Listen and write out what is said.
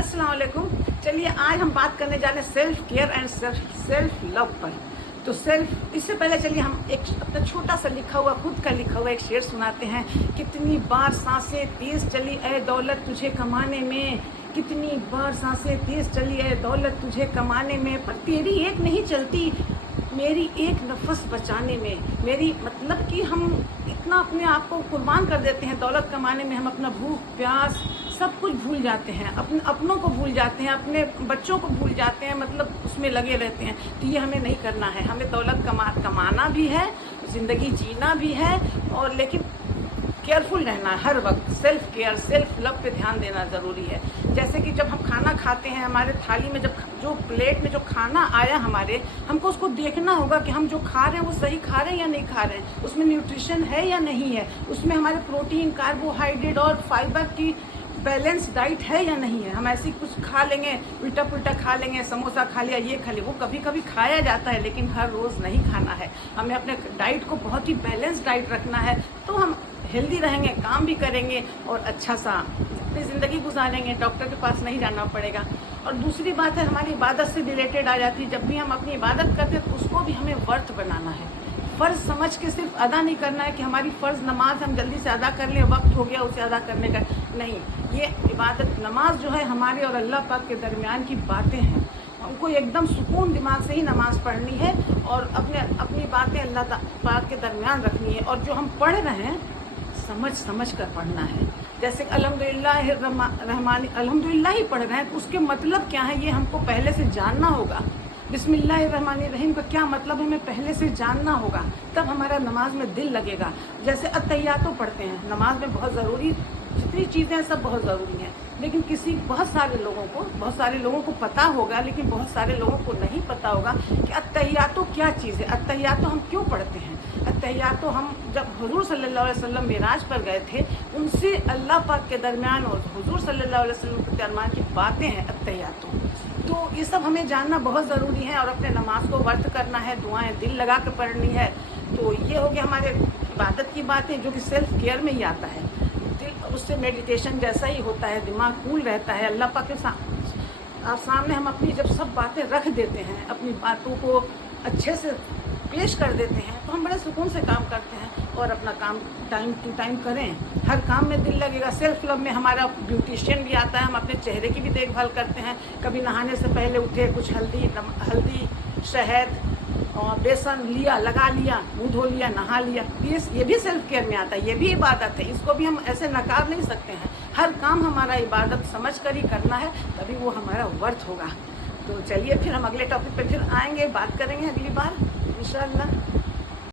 अस्सलाम वालेकुम। चलिए आज हम बात करने जा रहे हैं self care and self love पर। तो इससे पहले चलिए हम एक अपना छोटा सा लिखा हुआ खुद का लिखा हुआ एक शेर सुनाते हैं। कितनी बार सांसें तेज चली ऐ दौलत तुझे कमाने में, कितनी बार सांसें तेज चली ऐ दौलत तुझे कमाने में, पर तेरी एक नहीं चलती मेरी एक नफस बचाने में। मेरी मतलब कि हम इतना अपने आप को कुर्बान कर देते हैं दौलत कमाने में, हम अपना भूख प्यास सब कुछ भूल जाते हैं, अपनों को भूल जाते हैं, अपने बच्चों को भूल जाते हैं, मतलब उसमें लगे रहते हैं। तो ये हमें नहीं करना है। हमें दौलत कमाना भी है, ज़िंदगी जीना भी है, और लेकिन केयरफुल रहना है हर वक्त। सेल्फ केयर सेल्फ लव पे ध्यान देना ज़रूरी है। जैसे कि जब हम खाना खाते हैं, हमारे थाली में जो प्लेट में जो खाना आया हमारे, हमको उसको देखना होगा कि हम जो खा रहे हैं वो सही खा रहे हैं या नहीं खा रहे हैं, उसमें न्यूट्रिशन है या नहीं है, उसमें हमारे प्रोटीन कार्बोहाइड्रेट और फाइबर की बैलेंस डाइट है या नहीं है। हम ऐसी कुछ खा लेंगे, उल्टा पुल्टा खा लेंगे, समोसा खा लिया, ये खा लिया, वो कभी कभी खाया जाता है लेकिन हर रोज़ नहीं खाना है। हमें अपने डाइट को बहुत ही बैलेंस डाइट रखना है, तो हम हेल्दी रहेंगे, काम भी करेंगे और अच्छा सा अपनी ज़िंदगी गुजारेंगे, डॉक्टर के पास नहीं जाना पड़ेगा। और दूसरी बात है, हमारी इबादत से रिलेटेड आ जाती है। जब भी हम अपनी इबादत करते हैं तो उसको भी हमें वर्थ बनाना है। फ़र्ज़ समझ के सिर्फ अदा नहीं करना है कि हमारी फ़र्ज़ नमाज हम जल्दी से अदा कर लें, वक्त हो गया उसे अदा करने का नहीं। ये इबादत नमाज जो है हमारे और अल्लाह पाक के दरमियान की बातें हैं, हमको एकदम सुकून दिमाग से ही नमाज पढ़नी है और अपनी बातें अल्लाह पाक के दरमियान रखनी है। और जो हम पढ़ रहे हैं समझ कर पढ़ना है। जैसे अल्हम्दुलिल्लाह ही पढ़ रहे हैं तो उसके मतलब क्या है ये हमको पहले से जानना होगा। बिस्मिल्लाहिर्रहमानिर्रहीम का क्या मतलब हमें पहले से जानना होगा, तब हमारा नमाज में दिल लगेगा। जैसे अत्तहियातो पढ़ते हैं, नमाज में बहुत ज़रूरी जितनी चीज़ें हैं सब बहुत ज़रूरी हैं, लेकिन बहुत सारे लोगों को पता होगा, लेकिन बहुत सारे लोगों को नहीं पता होगा कि अत्तहियातो क्या चीज़ है। अत्तहियातो हम क्यों पढ़ते हैं? अत्तहियातो हम जब हुजूर सल्लल्लाहु अलैहि वसल्लम मेराज पर गए थे, उनसे अल्लाह पाक के दरमियान और हुजूर सल्लल्लाहु अलैहि वसल्लम के दरमियान की बातें हैं अत्तहियातो। तो ये सब हमें जानना बहुत ज़रूरी है और अपने नमाज को वर्थ करना है, दुआएं दिल लगा कर पढ़नी है। तो ये हो गया हमारे इबादत की बातें, जो कि सेल्फ केयर में ही आता है। दिल उससे मेडिटेशन जैसा ही होता है, दिमाग कूल रहता है। अल्लाह पाक के सामने हम अपनी जब सब बातें रख देते हैं, अपनी बातों को अच्छे से पेश कर देते हैं, तो हम बड़े सुकून से काम करते हैं और अपना काम टाइम टू टाइम करें। हर काम में दिल लगेगा। सेल्फ लव में हमारा ब्यूटिशियन भी आता है, हम अपने चेहरे की भी देखभाल करते हैं। कभी नहाने से पहले उठे कुछ हल्दी शहद और बेसन लिया, लगा लिया, मुँह धो लिया, नहा लिया, ये भी सेल्फ केयर में आता है, ये भी इबादत है। इसको भी हम ऐसे नकार नहीं सकते हैं। हर काम हमारा इबादत समझ कर ही करना है, तभी वो हमारा वर्थ होगा। तो चलिए फिर हम अगले टॉपिक पर फिर आएंगे, बात करेंगे अगली बार इंशाअल्लाह।